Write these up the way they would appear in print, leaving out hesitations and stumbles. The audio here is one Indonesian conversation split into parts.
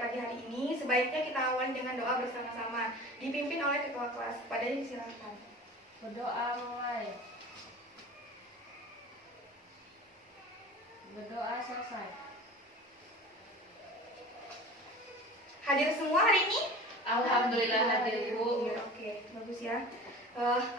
pagi hari ini, sebaiknya kita awali dengan doa bersama-sama, dipimpin oleh ketua kelas. Padanya silakan. Berdoa mulai. Berdoa selesai. Hadir semua hari ini? Alhamdulillah hadir, Bu. Oke, bagus ya.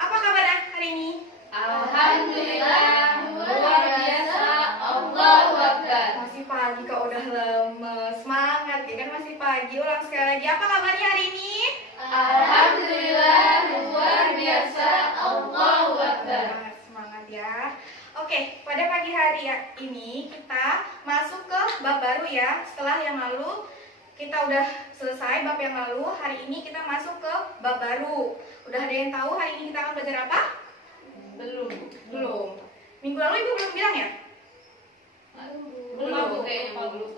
Apa kabar hari ini? Alhamdulillah, luar biasa, Allahu Akbar. Masih pagi kok udah lemes, semangat ya kan masih pagi. Ulang sekali lagi, apa kabarnya hari ini? Alhamdulillah, luar biasa, Allahu Akbar. Semangat ya. Oke, pada pagi hari ini kita masuk ke bab baru ya. Setelah yang lalu kita udah selesai bab yang lalu, hari ini kita masuk ke bab baru. Udah ada yang tahu hari ini kita akan belajar apa? Belum. Minggu lalu Ibu belum bilang ya? Belum, kayaknya belum.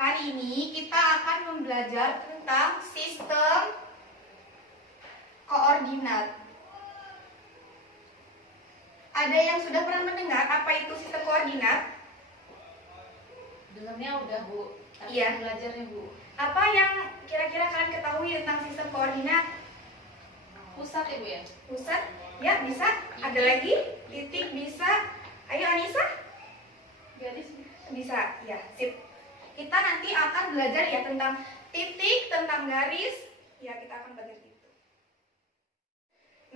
Hari ini kita akan belajar tentang sistem koordinat. Ada yang sudah pernah mendengar apa itu sistem koordinat? Dengarnya udah, Bu. Tapi Iya. belajarnya, Bu. Apa yang kira-kira kalian ketahui tentang sistem koordinat? Pusat ya, Bu ya? Pusat? Ya, bisa. Ada lagi? Titik bisa. Ayo Anissa? Garis. Bisa. Ya, sip. Kita nanti akan belajar ya tentang titik, tentang garis. Ya, kita akan belajar itu.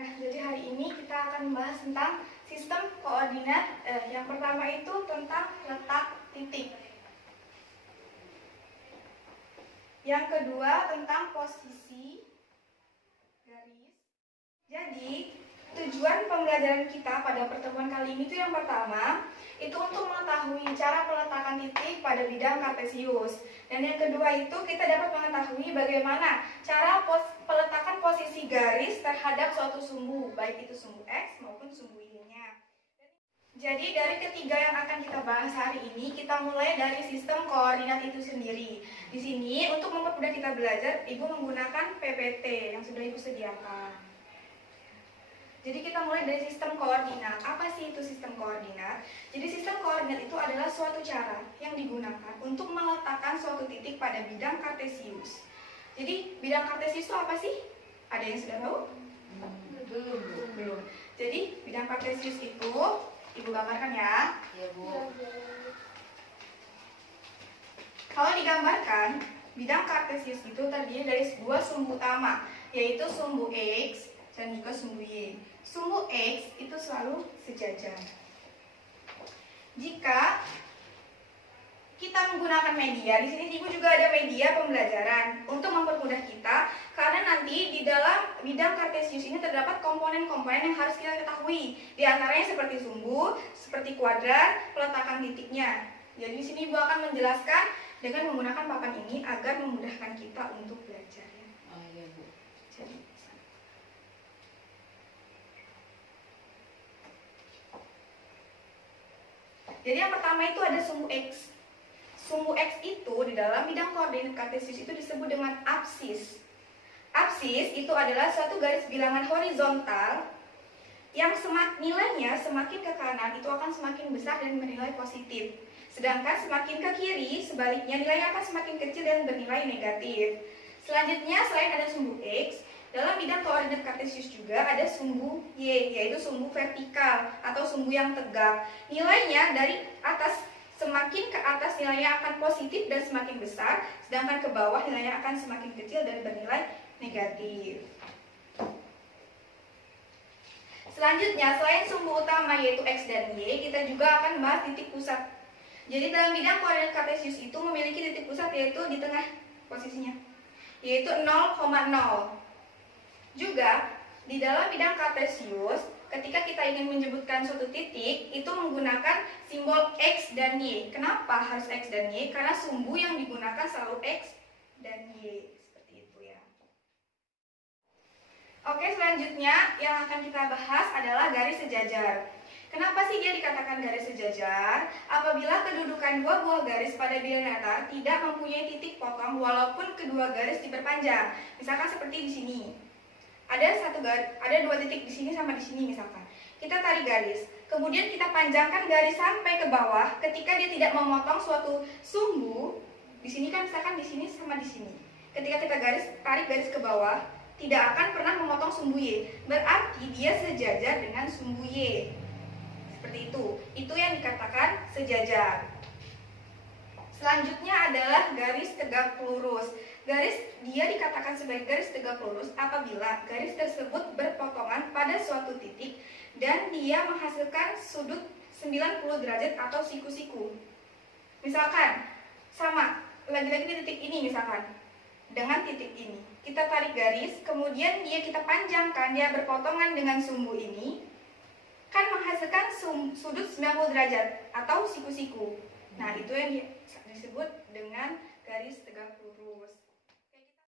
Nah, jadi hari ini kita akan membahas tentang sistem koordinat. Yang pertama itu tentang letak titik. Yang kedua tentang posisi garis. Jadi, tujuan pembelajaran kita pada pertemuan kali ini itu yang pertama, itu untuk mengetahui cara peletakan titik pada bidang kartesius. Dan yang kedua itu kita dapat mengetahui bagaimana cara peletakan posisi garis terhadap suatu sumbu, baik itu sumbu X maupun sumbu Y-nya. Jadi dari ketiga yang akan kita bahas hari ini, kita mulai dari sistem koordinat itu sendiri. Di sini untuk mempermudah kita belajar, Ibu menggunakan PPT yang sudah Ibu sediakan. Jadi kita mulai dari sistem koordinat. Apa sih itu sistem koordinat? Jadi sistem koordinat itu adalah suatu cara yang digunakan untuk meletakkan suatu titik pada bidang kartesius. Jadi bidang kartesius itu apa sih? Ada yang sudah tahu? Belum. Jadi bidang kartesius itu Ibu gambarkan ya. Iya, Bu. Kalau digambarkan, bidang kartesius itu terdiri dari sebuah sumbu utama, yaitu sumbu X dan juga sumbu Y. Sumbu X itu selalu sejajar. Jika kita menggunakan media, di sini Ibu juga ada media pembelajaran untuk mempermudah kita, karena nanti di dalam bidang kartesius ini terdapat komponen-komponen yang harus kita ketahui. Di antaranya seperti sumbu, seperti kuadran, peletakan titiknya. Jadi di sini Ibu akan menjelaskan dengan menggunakan papan ini agar memudahkan kita untuk belajar. Oh iya, Bu. Jadi yang pertama itu ada sumbu X. Sumbu X itu di dalam bidang koordinat kartesius itu disebut dengan absis. Absis itu adalah suatu garis bilangan horizontal yang nilainya semakin ke kanan itu akan semakin besar dan bernilai positif. Sedangkan semakin ke kiri, sebaliknya nilainya akan semakin kecil dan bernilai negatif. Selanjutnya, selain ada sumbu X, dalam bidang koordinat kartesius juga ada sumbu Y, yaitu sumbu vertikal atau sumbu yang tegak. Nilainya dari atas, semakin ke atas nilainya akan positif dan semakin besar, sedangkan ke bawah nilainya akan semakin kecil dan bernilai negatif. Selanjutnya, selain sumbu utama yaitu X dan Y, kita juga akan membahas titik pusat. Jadi dalam bidang koordinat kartesius itu memiliki titik pusat yaitu di tengah posisinya, yaitu 0,0. Juga di dalam bidang kartesius, ketika kita ingin menyebutkan suatu titik, itu menggunakan simbol X dan Y. Kenapa harus X dan Y? Karena sumbu yang digunakan selalu X dan Y. Seperti itu ya. Oke, selanjutnya yang akan kita bahas adalah garis sejajar. Kenapa sih dia dikatakan garis sejajar? Apabila kedudukan dua buah garis pada bidang datar tidak mempunyai titik potong walaupun kedua garis diperpanjang. Misalkan seperti di sini. Ada dua titik di sini sama di sini misalkan. Kita tarik garis, kemudian kita panjangkan garis sampai ke bawah. Ketika dia tidak memotong suatu sumbu, Di sini kan misalkan di sini sama di sini. Ketika kita tarik garis ke bawah, tidak akan pernah memotong sumbu Y. Berarti dia sejajar dengan sumbu Y. Seperti itu. Itu yang dikatakan sejajar. Selanjutnya adalah garis tegak lurus. Dia dikatakan sebagai garis tegak lurus apabila garis tersebut berpotongan pada suatu titik dan dia menghasilkan sudut 90 derajat atau siku-siku. Misalkan, sama, lagi-lagi di titik ini misalkan, dengan titik ini. Kita tarik garis, kemudian kita panjangkan, dia berpotongan dengan sumbu ini, kan menghasilkan sudut 90 derajat atau siku-siku. Nah, itu yang disebut dengan garis tegak lurus.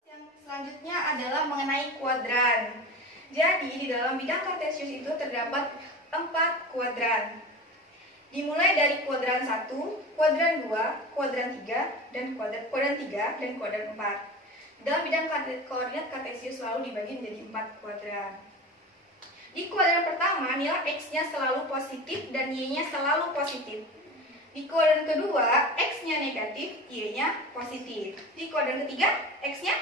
Yang selanjutnya adalah mengenai kuadran. Jadi, di dalam bidang kartesius itu terdapat 4 kuadran. Dimulai dari kuadran 1, kuadran 2, kuadran 3, dan kuadran 3 dan kuadran 4. Dalam bidang koordinat kartesius selalu dibagi menjadi 4 kuadran. Di kuadran pertama, nilai X-nya selalu positif dan Y-nya selalu positif. Di kuadran kedua, X-nya negatif, Y-nya positif. Di kuadran ketiga, X-nya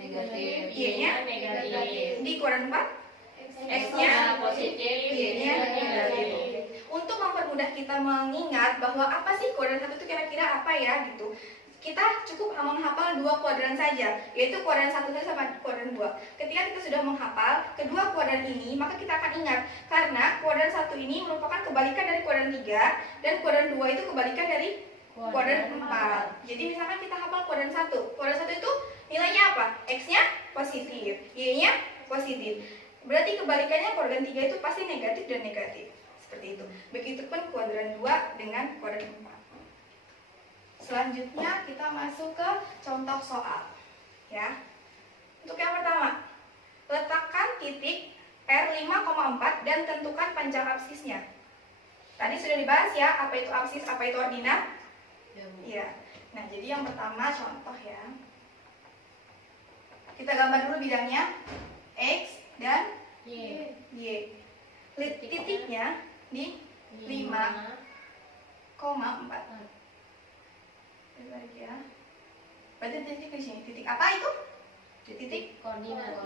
Negatif. Y-nya negatif. Di kuadran 4, X-nya positif, Y-nya negatif. Untuk mempermudah kita mengingat bahwa apa sih kuadran 1 itu kira-kira apa ya gitu. Kita cukup menghafal 2 kuadran saja, yaitu kuadran 1 sama kuadran 2. Ketika kita sudah menghafal kedua kuadran ini, maka kita akan ingat karena kuadran 1 ini merupakan kebalikan dari kuadran 3 dan kuadran 2 itu kebalikan dari kuadran 4. Jadi misalkan kita hafal kuadran 1. Kuadran 1 itu nilainya apa? X-nya positif, Y-nya positif. Berarti kebalikannya kuadran 3 itu pasti negatif dan negatif. Seperti itu. Begitupun kuadran 2 dengan kuadran 4. Selanjutnya kita masuk ke contoh soal. Ya. Untuk yang pertama, letakkan titik R5,4 dan tentukan panjang absisnya. Tadi sudah dibahas ya, apa itu absis, apa itu ordinat? Ya. Nah, jadi yang pertama contoh ya. Kita gambar dulu bidangnya X dan Y. Titiknya di 5,4. Balik ya. Berarti titik di sini. Titik apa itu? Titik koordinat.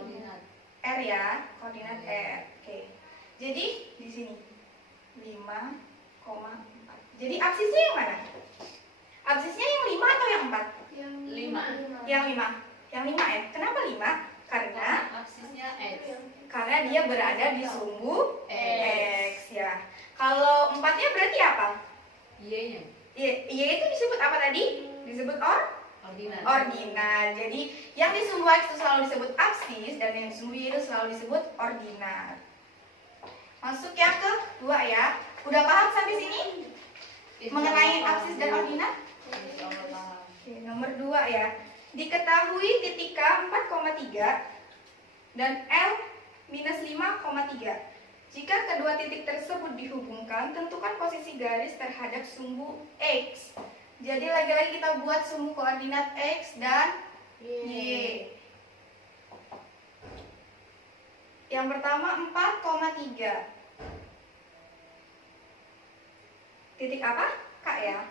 R ya, koordinat R. Oke. Jadi di sini 5,4. Jadi absisnya yang mana? Absisnya yang 5 atau yang 4? Yang 5. Yang 5. Yang 5 ya. Kenapa 5? Karena absisnya X. Karena dia berada di sumbu X ya. Kalau 4-nya berarti apa? Y-nya. Y itu disebut apa tadi? Disebut ordinat. Jadi yang di sumbu X itu selalu disebut absis dan yang di sumbu Y itu selalu disebut ordinat. Masuk yang kedua ya. Udah paham sampai sini? Mengenai absis dan ordinat? Oke, nomor 2 ya. Diketahui titik K 4,3 dan L minus 5,3. Jika kedua titik tersebut dihubungkan, tentukan posisi garis terhadap sumbu X. Jadi lagi-lagi kita buat sumbu koordinat X dan Y. Yang pertama 4,3. Titik apa? K ya?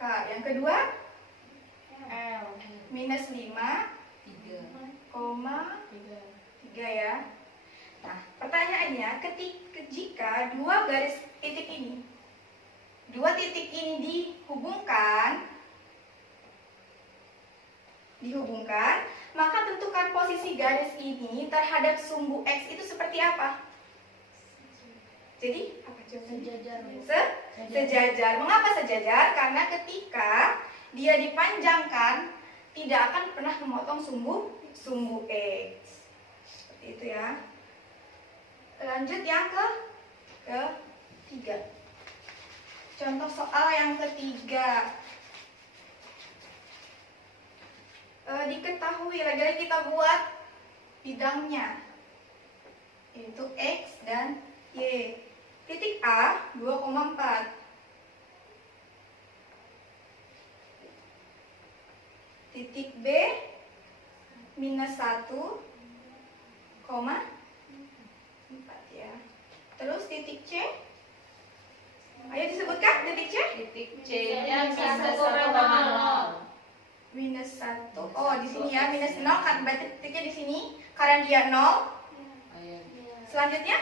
K. Yang kedua L minus 5,3 ya. Nah, pertanyaannya, jika dua titik ini dihubungkan, maka tentukan posisi garis ini terhadap sumbu X itu seperti apa? Jadi, apa jawabannya? Sejajar. Mengapa sejajar? Karena ketika dia dipanjangkan, tidak akan pernah memotong sumbu X. Seperti itu ya. Lanjut yang ketiga. Contoh soal yang ketiga. Diketahui, lagi-lagi kita buat bidangnya, yaitu X dan Y. Titik A 2,4. Titik B minus 1,4 ya. Terus titik C Ayo disebutkan titik C. Titik C-nya -1,0. -1. Oh, di sini ya, -0 kan berarti titiknya di sini karena dia 0. Selanjutnya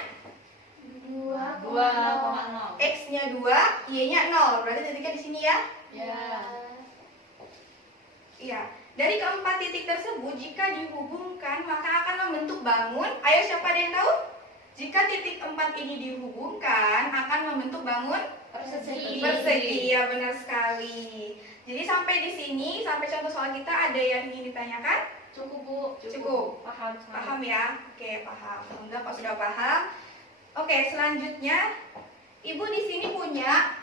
2,0. X-nya 2, Y-nya 0. Berarti titiknya di sini ya. Ya. Iya. Dari keempat titik tersebut jika dihubungkan maka akan membentuk bangun. Ayo siapa ada yang tahu? Jika titik 4 ini dihubungkan akan membentuk bangun Persegi. persegi. Ya, benar sekali. Jadi sampai di sini, sampai contoh soal kita ada yang ingin ditanyakan? Cukup, Bu. Cukup. Paham. Paham ya? Oke, paham. Alhamdulillah kalau sudah paham. Oke, selanjutnya Ibu di sini punya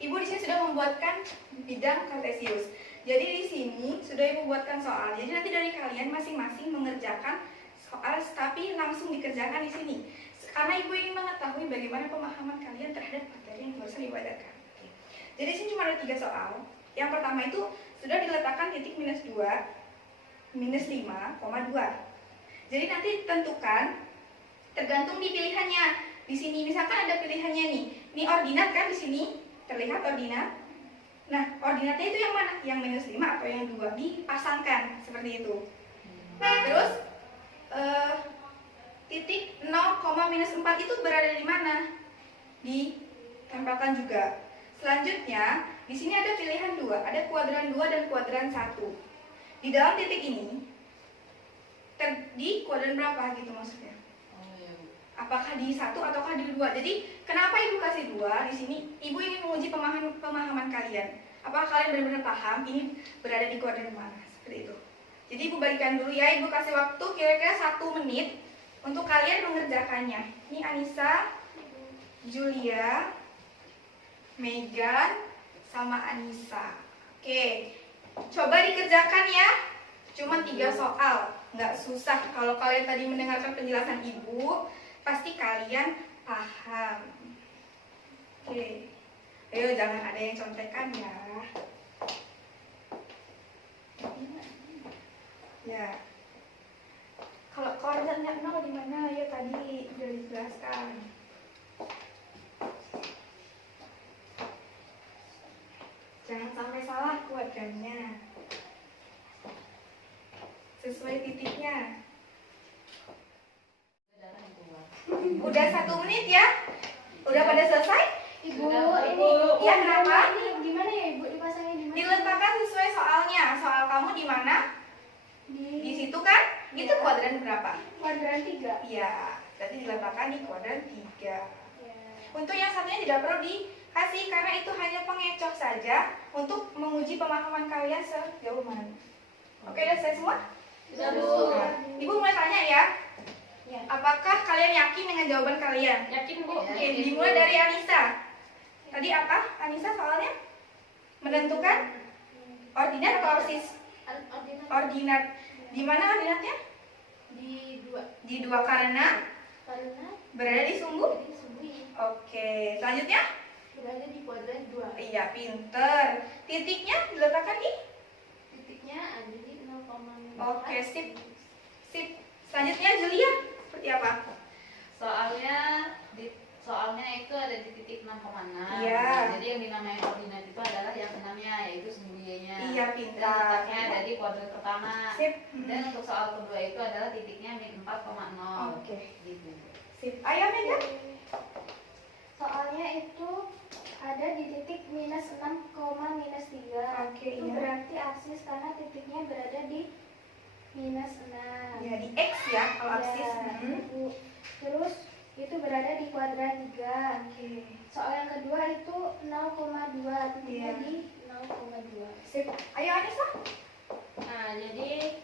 Ibu di sini sudah membuatkan bidang kartesius. Jadi di sini sudah Ibu buatkan soal. Jadi nanti dari kalian masing-masing mengerjakan soal tapi langsung dikerjakan di sini. Karena Ibu ingin mengetahui bagaimana pemahaman kalian terhadap materi yang barusan Ibu ajarkan. Oke. Jadi di sini cuma ada 3 soal. Yang pertama itu sudah diletakkan titik -2, -5,2. Jadi nanti tentukan tergantung di pilihannya. Di sini misalkan ada pilihannya nih. Ini ordinat kan di sini terlihat ordinat. Nah, ordinatnya itu yang mana? Yang -5 atau yang 2? Dipasangkan seperti itu. Terus titik 0,-4 itu berada di mana? Ditempelkan juga. Selanjutnya, di sini ada pilihan 2, ada kuadran 2 dan kuadran 1. Di dalam titik ini di kuadran berapa gitu maksudnya? Apakah di 1 ataukah di 2? Jadi kenapa Ibu kasih 2? Di sini Ibu ingin menguji pemahaman kalian. Apakah kalian benar-benar paham ini berada di kuadran mana? Seperti itu. Jadi Ibu bagikan dulu ya. Ibu kasih waktu kira-kira 1 menit untuk kalian mengerjakannya. Ini Anissa, Julia, Megan, sama Anissa. Oke, coba dikerjakan ya. Cuma 3 soal, nggak susah. Kalau kalian tadi mendengarkan penjelasan Ibu, pasti kalian paham. Oke, ayo jangan ada yang contekan ya. Ya, kalau koordinatnya 0 di mana? Ya tadi sudah dijelaskan. Jangan sampai salah kuadrannya. Sesuai titiknya. Udah 1 menit ya? Udah pada selesai? Ibu, ini ya kenapa? Gimana ya Ibu dipasangnya di mana? Diletakkan sesuai soalnya. Soal kamu di mana? Di situ kan? Itu Ya. kuadran berapa? Kuadran 3. Iya, berarti diletakkan di kuadran 3. Ya. Untuk yang satunya tidak perlu dikasih karena itu hanya pengecoh saja untuk menguji pemahaman kalian sejauh mana. Oke, udah selesai semua? Sudah, Bu. Ibu mulai tanya ya. Ya. Apakah kalian yakin dengan jawaban kalian? Yakin, Bu? Oke, dimulai dari Anissa. Tadi apa? Anissa soalnya menentukan ordinat atau absis? Ordinat. Ordinat. Di mana ordinatnya? Di 2. Di 2 karena Karena berada di sumbu. di sumbu Oke, selanjutnya? berada di kuadran 2. Iya, pinter. Titiknya diletakkan di? Titiknya ada di 0,4. Oke, sip. Sip. Selanjutnya Julia, seperti apa? Soalnya itu ada di titik 6,6. Iya. Jadi yang dinamai ordinat itu adalah yang enamnya, yaitu sumbu Y-nya. Iya, Dan pintar. letaknya ada di kuadran pertama. Sip. Dan untuk soal kedua itu adalah titiknya -4,0. Oke. Gitu. Sip. Ayo Megan. Soalnya itu ada di titik -6,-3. Oke, Itu iya. berarti absis karena titiknya berada di -6. Ya, di X ya kalau absis. Ya, Bu. Terus itu berada di kuadran 3. Oke. Soal yang kedua itu 0,2, titiknya Iya. di 0,2. Sip. Ayo Anissa. Nah, jadi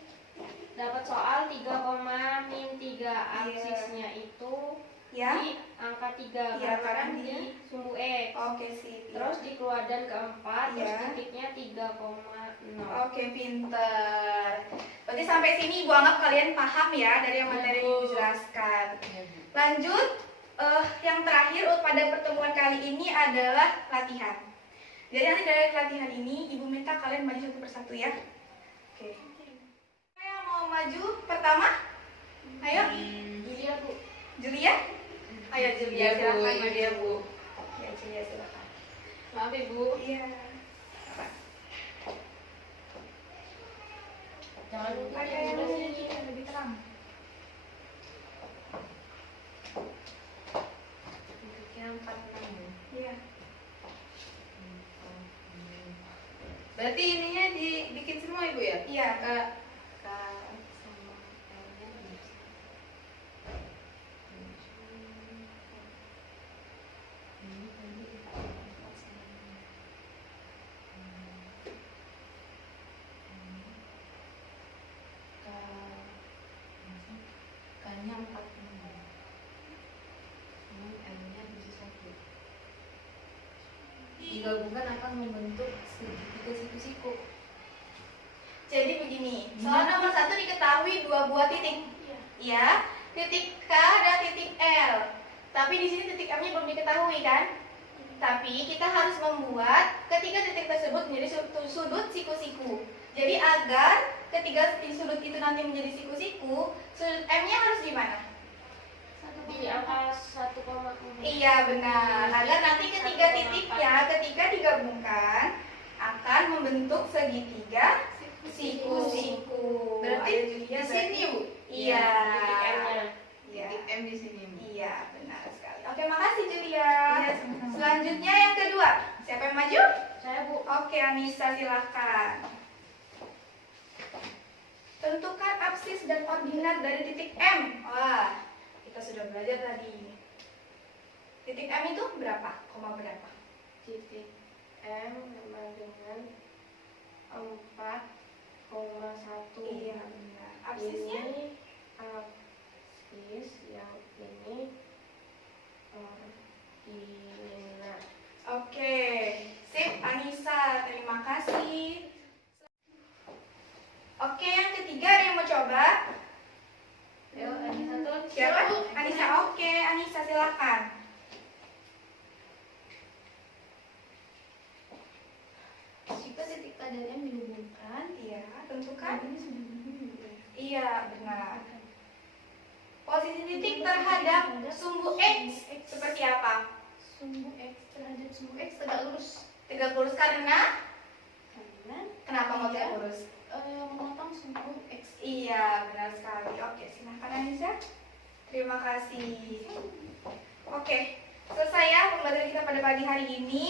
dapat soal 3,-3 absisnya itu Ya. di angka 3 Iya, karena karena kan dia- di sumbu X. Oke, sip. Terus di keluaran keempat, terus Iya. titiknya 3,0. Oke, pinter. Berarti sampai sini Ibu anggap kalian paham ya dari yang materi yang Ibu jelaskan. Iya, Bu. Lanjut, yang terakhir pada pertemuan kali ini adalah latihan. Jadi nanti dari latihan ini Ibu minta kalian maju satu persatu ya. Oke. Siapa yang mau maju pertama? Ayo, Julia, Bu. Julia. Ayo Julia, Iya, Bu. silakan. Iya, Bu. Ya Julia, silakan. Maaf Ibu. Iya. Jangan lupa Pakai yang lebih terang. titiknya 46 Bu. Iya. Berarti ininya dibikin semua Ibu ya? Iya. Kak. Kak sama L-nya bisa. Ini tadi 4 sama ini. K-nya 46. M-nya bisa 1. Digabungkan akan membentuk segitiga siku-siku. Jadi begini, soal nomor 1 diketahui 2 buah titik. Ya, titik K dan titik L. Tapi di sini titik M-nya belum diketahui kan? Tapi kita harus membuat ketiga titik tersebut menjadi sudut siku-siku. Jadi agar ketiga sudut itu nanti menjadi siku-siku, sudut M-nya harus di mana? Di angka 1,4. Iya benar. Agar nanti ketiga titiknya ketika digabungkan akan membentuk segitiga siku-siku. Berarti Ayo, di Julia, sini berarti- Bu. Iya. Titik M-nya. Iya. Titik M di sini Bu. Iya, benar sekali. Oke, makasih Julia. Iya, sama-sama. Selanjutnya yang kedua. Siapa yang maju? Saya Bu. Oke, Anissa silakan. Tentukan absis dan ordinat dari titik M. Wah, kita sudah belajar tadi. Titik M itu berapa? Koma berapa? Titik M sama dengan 4,1. Iya, benar. Absisnya? Ini absis, yang ini ordinat. Oke, sip Anissa, terima kasih. Oke, yang ketiga ada yang mau coba? Ayo, Anissa tuh. Siapa? Anissa, oke, Anissa silakan. Jika titik K dan M dihubungkan, Iya, tentukan. ini sudah dihubungkan. Iya, benar. Posisi titik terhadap sumbu X seperti apa? Sumbu X terhadap sumbu X tegak lurus. Tegak lurus karena? Karena Kenapa mau tegak lurus? memotong sumbu X. Iya, benar sekali. Oke, silahkan Anissa. Terima kasih. Oke, selesai ya pembelajaran kita pada pagi hari ini.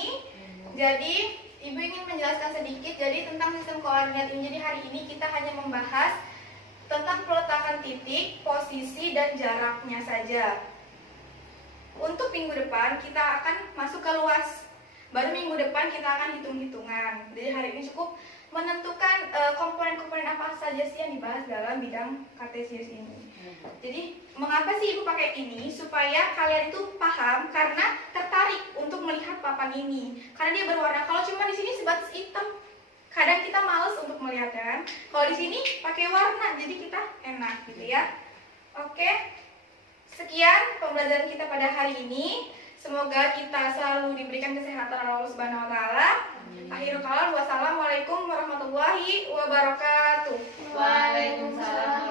Jadi, Ibu ingin menjelaskan sedikit jadi tentang sistem koordinat ini. Jadi hari ini kita hanya membahas tentang peletakan titik, posisi, dan jaraknya saja. Untuk minggu depan kita akan masuk ke luas. Baru minggu depan kita akan hitung-hitungan. Jadi hari ini cukup menentukan komponen-komponen apa saja sih yang dibahas dalam bidang kartesius ini. Jadi mengapa sih Ibu pakai ini? Supaya kalian itu paham karena tertarik untuk melihat papan ini. Karena dia berwarna. Kalau cuma di sini sebatas hitam, kadang kita males untuk melihatnya kan. Kalau di sini pakai warna, jadi kita enak gitu ya. Oke. Sekian pembelajaran kita pada hari ini. Semoga kita selalu diberikan kesehatan oleh Allah Subhanahu wa taala. Akhirul kalam, wassalamualaikum warahmatullahi wabarakatuh. Waalaikumsalam